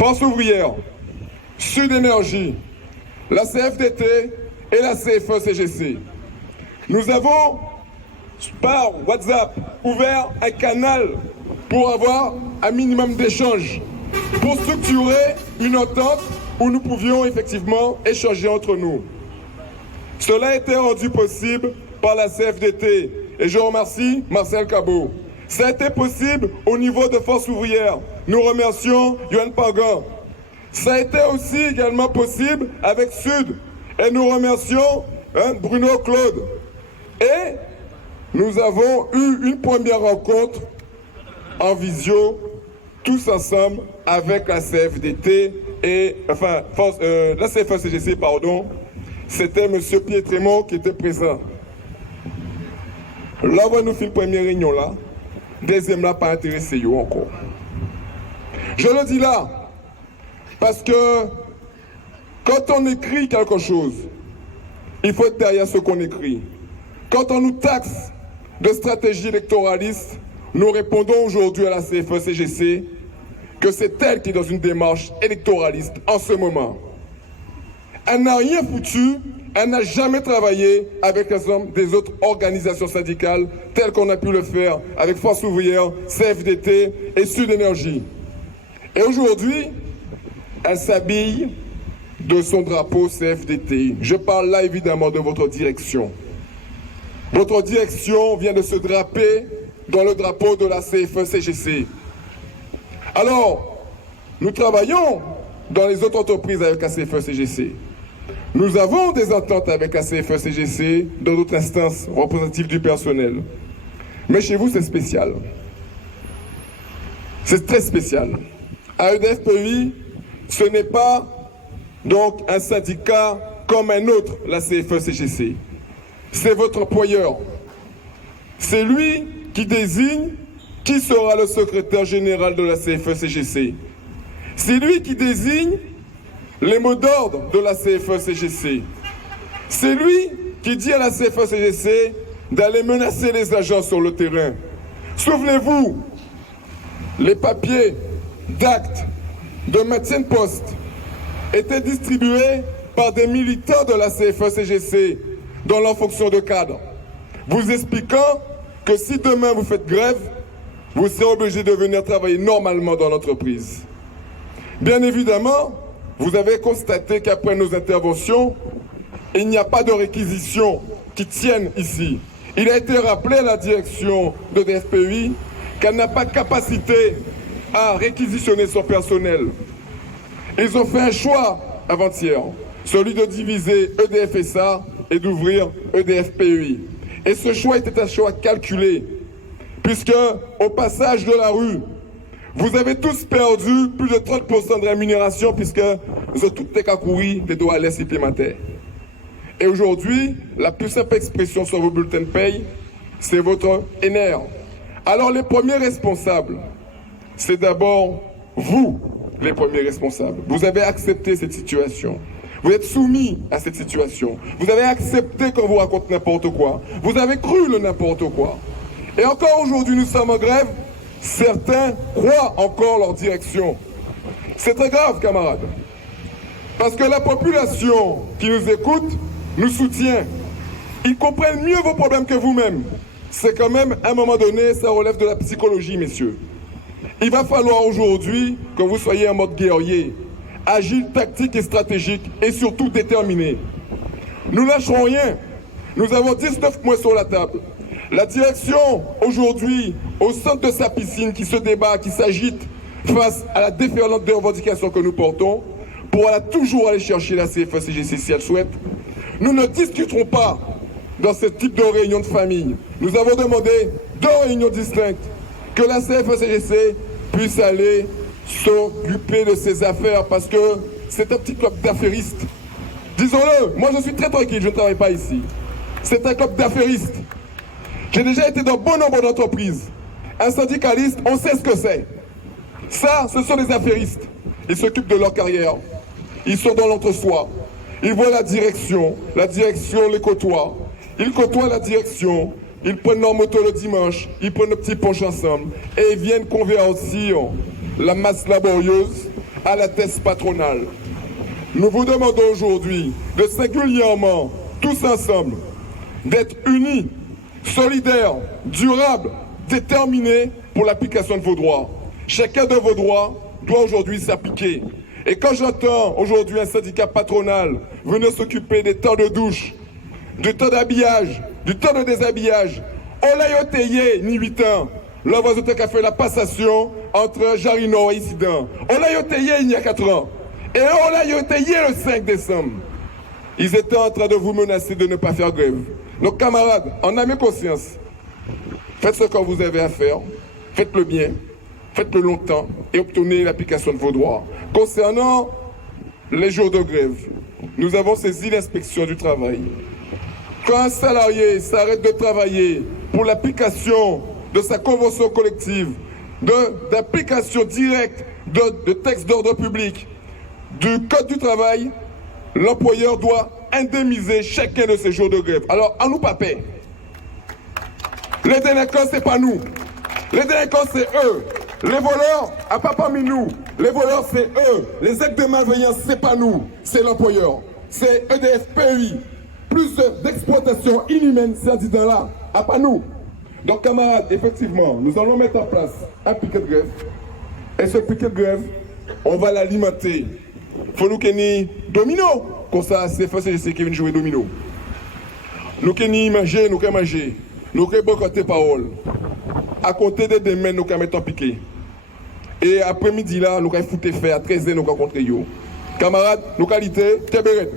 France ouvrière, Sud Énergie, la CFDT et la CFE-CGC. Nous avons, par WhatsApp, ouvert un canal pour avoir un minimum d'échanges, pour structurer une entente où nous pouvions effectivement échanger entre nous. Cela a été rendu possible par la CFDT et je remercie Marcel Cabot. Ça a été possible au niveau de Force ouvrière. Nous remercions Yoann Pangan. Ça a été aussi également possible avec Sud et nous remercions Bruno Claude. Et nous avons eu une première rencontre en visio, tous ensemble, avec la CFDT et, enfin, la CFE-CGC, pardon. C'était M. Pietrémont qui était présent. Là, on nous fait une première réunion là. Deuxième là, pas intéressé encore. Je le dis là, parce que quand on écrit quelque chose, il faut être derrière ce qu'on écrit. Quand on nous taxe de stratégie électoraliste, nous répondons aujourd'hui à la CFE-CGC que c'est elle qui est dans une démarche électoraliste en ce moment. Elle n'a rien foutu, elle n'a jamais travaillé avec des autres organisations syndicales telles qu'on a pu le faire avec Force ouvrière, CFDT et Sud Énergie. Et aujourd'hui, elle s'habille de son drapeau CFDT. Je parle là évidemment de votre direction. Votre direction vient de se draper dans le drapeau de la CFE-CGC. Alors, nous travaillons dans les autres entreprises avec la CFE-CGC. Nous avons des ententes avec la CFE-CGC dans d'autres instances représentatives du personnel. Mais chez vous, c'est spécial. C'est très spécial. À EDF-PEI, ce n'est pas donc un syndicat comme un autre, la CFE-CGC. C'est votre employeur. C'est lui qui désigne qui sera le secrétaire général de la CFE-CGC. C'est lui qui désigne les mots d'ordre de la CFE-CGC. C'est lui qui dit à la CFE-CGC d'aller menacer les agents sur le terrain. Souvenez-vous, les papiers d'actes de maintien de poste étaient distribués par des militants de la CFE-CGC dans leur fonction de cadre, vous expliquant que si demain vous faites grève, vous serez obligé de venir travailler normalement dans l'entreprise. Bien évidemment, vous avez constaté qu'après nos interventions, il n'y a pas de réquisition qui tienne ici. Il a été rappelé à la direction de EDF-PEI qu'elle n'a pas capacité à réquisitionner son personnel. Ils ont fait un choix avant-hier, celui de diviser EDF-SA et d'ouvrir EDF-PEI. Et ce choix était un choix calculé, puisque au passage de la rue, vous avez tous perdu plus de 30% de rémunération, puisque vous avez toutes les courir des doigts à l'air supplémentaires. Et aujourd'hui, la plus simple expression sur vos bulletins de paye, c'est votre NR. Alors les premiers responsables, c'est d'abord vous, les premiers responsables. Vous avez accepté cette situation. Vous êtes soumis à cette situation. Vous avez accepté qu'on vous raconte n'importe quoi. Vous avez cru le n'importe quoi. Et encore aujourd'hui, nous sommes en grève. Certains croient encore leur direction. C'est très grave, camarades. Parce que la population qui nous écoute nous soutient. Ils comprennent mieux vos problèmes que vous-même. C'est quand même, à un moment donné, ça relève de la psychologie, messieurs. Il va falloir aujourd'hui que vous soyez en mode guerrier, agile, tactique et stratégique, et surtout déterminé. Nous lâcherons rien. Nous avons 19 points sur la table. La direction, aujourd'hui, au centre de sa piscine, qui se débat, qui s'agite face à la déferlante de revendications que nous portons, pourra toujours aller chercher la CFE-CGC si elle souhaite. Nous ne discuterons pas dans ce type de réunion de famille. Nous avons demandé 2 réunions distinctes, que la CFE-CGC puisse aller s'occuper de ses affaires, parce que c'est un petit club d'affairistes. Disons-le, moi je suis très tranquille, je ne travaille pas ici. C'est un club d'affairistes. J'ai déjà été dans bon nombre d'entreprises. Un syndicaliste, on sait ce que c'est. Ça, ce sont des affairistes. Ils s'occupent de leur carrière. Ils sont dans l'entre-soi. Ils voient la direction les côtoie. Ils côtoient la direction. Ils prennent leur moto le dimanche. Ils prennent le petit punch ensemble. Et ils viennent convertir la masse laborieuse à la tête patronale. Nous vous demandons aujourd'hui de singulièrement, tous ensemble, d'être unis, solidaires, durables, déterminés pour l'application de vos droits. Chacun de vos droits doit aujourd'hui s'appliquer. Et quand j'entends aujourd'hui un syndicat patronal venir s'occuper des temps de douche, du temps d'habillage, du temps de déshabillage, on l'a yotéyé ni 8 ans. Là, vous avez fait la passation entre Jarino et Incident. On l'a yotéyé il y a 4 ans. Et on l'a yotéyé le 5 décembre. Ils étaient en train de vous menacer de ne pas faire grève. Donc, camarades, en âme et conscience, faites ce que vous avez à faire, faites-le bien, faites-le longtemps et obtenez l'application de vos droits. Concernant les jours de grève, nous avons saisi l'inspection du travail. Quand un salarié s'arrête de travailler pour l'application de sa convention collective, d'application directe de textes d'ordre public, du code du travail, l'employeur doit indemniser chacun de ces jours de grève. Alors, en nous pas paix. Les délinquants, c'est pas nous. Les délinquants, c'est eux. Les voleurs, à pas parmi nous. Les voleurs, c'est eux. Les actes de malveillance, c'est pas nous. C'est l'employeur. C'est EDF PEI. Plus d'exploitation inhumaine, c'est là, à pas nous. Donc, camarades, effectivement, nous allons mettre en place un piquet de grève. Et ce piquet de grève, on va l'alimenter. Faut nous qu'il y ait domino. Comme ça, c'est FECJC qui vient jouer domino. Nous qu'il y ait manger, nous qu'il manger. Nous qu'il boycotter parole. À compter de demain, nous qu'il mettre en piquet. Et après-midi là, nous qu'il foutre faire à 13h, nous qu'il rencontrer yo. Camarades, localité, Tébéret.